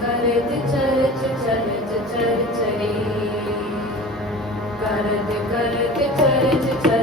करत church church चरचरी करत करत चरच चरच